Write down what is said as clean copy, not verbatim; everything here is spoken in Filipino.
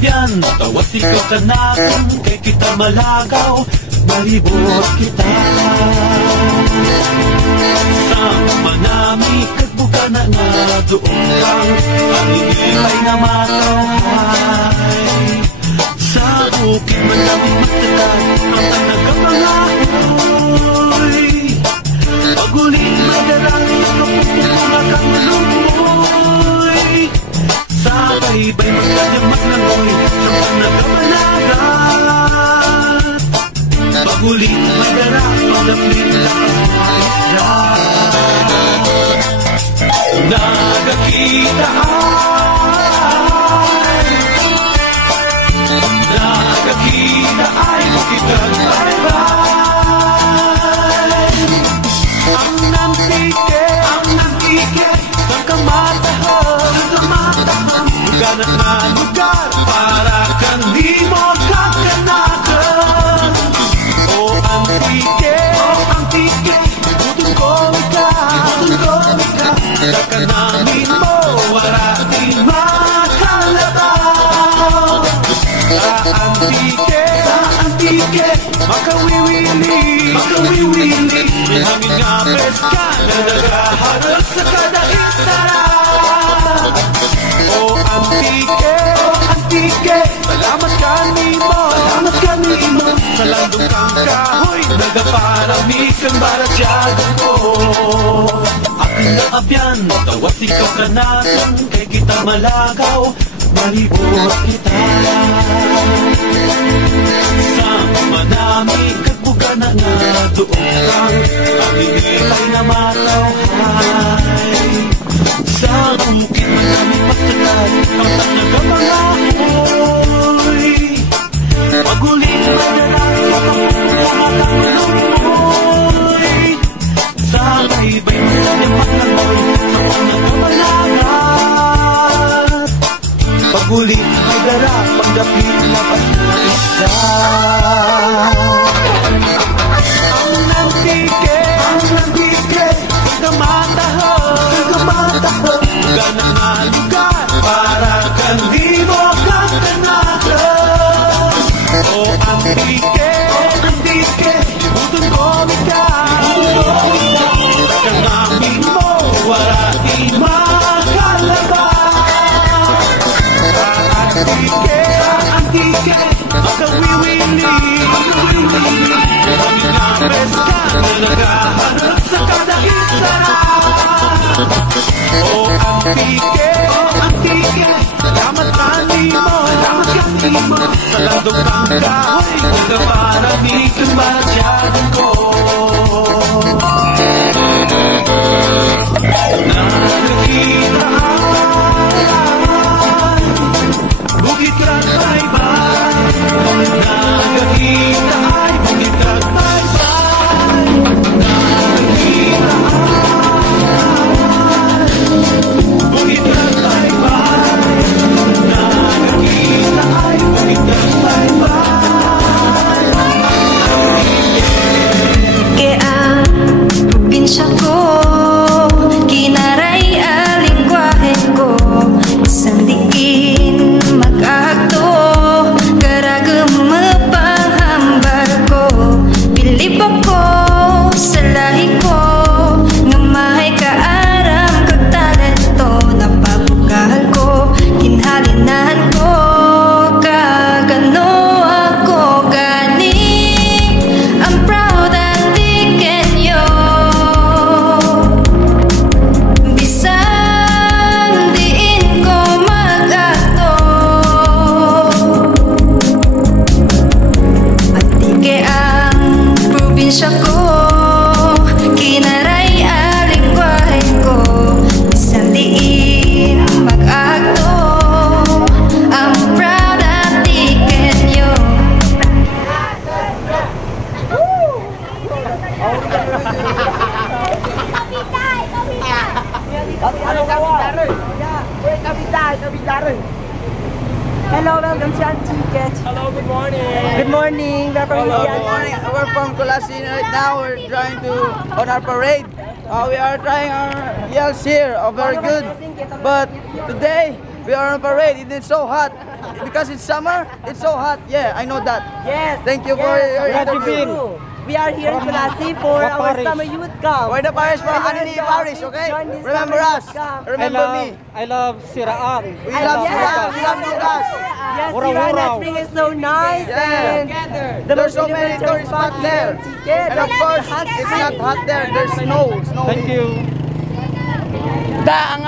abyan, tawat ikaw ka na kung kay kita malagaw, malibot kita. Sama nami kagbuka na nga doon kang panginipay na matawhay. Sa bukid man namin magtatag ang nagkapangahoy. Paguling madarang kapupumura kang lumoy. Sa baybay magkadamag ng hoy sa panagkamalagat. Paguling madarang pagdaplit lakas mga isla. Nagkakita ay bukitang baybay. Ang nangkike Sang kamatahan Ganang na lugar para kang di mo kakanakan. O antike Butong komika Saka namin mo wala di makalabaw. Sa antike Makawiwili May hangin nga peska na nagaharap sa kada isara. O antike Salamat kanimo Sa landong kang kahoy nagaparami kang baratyagan ko. Aking naabyan, tawat ikaw ka na kay kita malagaw, malibot kita. Sama nami kagbuka na nga doon kang panginipay na matawhay. Sa bukid man namin magtatag ang nagkapangahoy. Paguling madalang kapapupumaka kang lumoy. Sa baybay magkadamag ng hoy sa panagkamalagat. Paguling may dara pagdapit lakas na isa. Ang nangkike Pagkamatahan Ganang na lugar para kang di mo kakanakan. O antike Butong komika Saka namin mo wala di makalaban. Sa antike Makawiwili Kami nga peska na nagahanap sa kada isara. O antike Salamat kanimo Sa landong kang kahoy nagaparami kang baratyagan ko. Nakakita bukit kang baybay. Nakakita ay bukit kang baybay. Nakakita bukit kang baybay. Nakakita ay bukit kang baybay. Kaya probinsya ko kinaray alingwahe ko. Isang diin mag-agto karagam mapahambal ko. Bilib ako sa lahi ko nga mahay kaaram kag talento. Napabukal ko kinhalinahan ko kagano ako gani. I'm proud and tikenyo bisan diin ko mag-ato. At tike ang probinsya ko kinaray alingwahe ko. Bisan diin mag-ato I'm proud at tikenyo. Hello, welcome to Antiket. Hello, good morning. Good morning. Welcome to Good morning. We're from Colasin right now. We're trying to on our parade. We are trying our yells here. Very good. But today We are on parade. It's so hot. Because it's summer, it's so hot. Yeah, I know that. Yes. Thank you for your interview. We are here in Colasi for our summer youth camp. We're the Parish for Anini Parish, okay? Remember us. Remember me. I love Siraan. We love Siraan. We love Lucas. Yes, Wuraw-wuraw. Tirana Spring is so nice. Yeah. And There's so many tourist spots there. And of course, it's not hot there. There's snow. Thank you. Da ang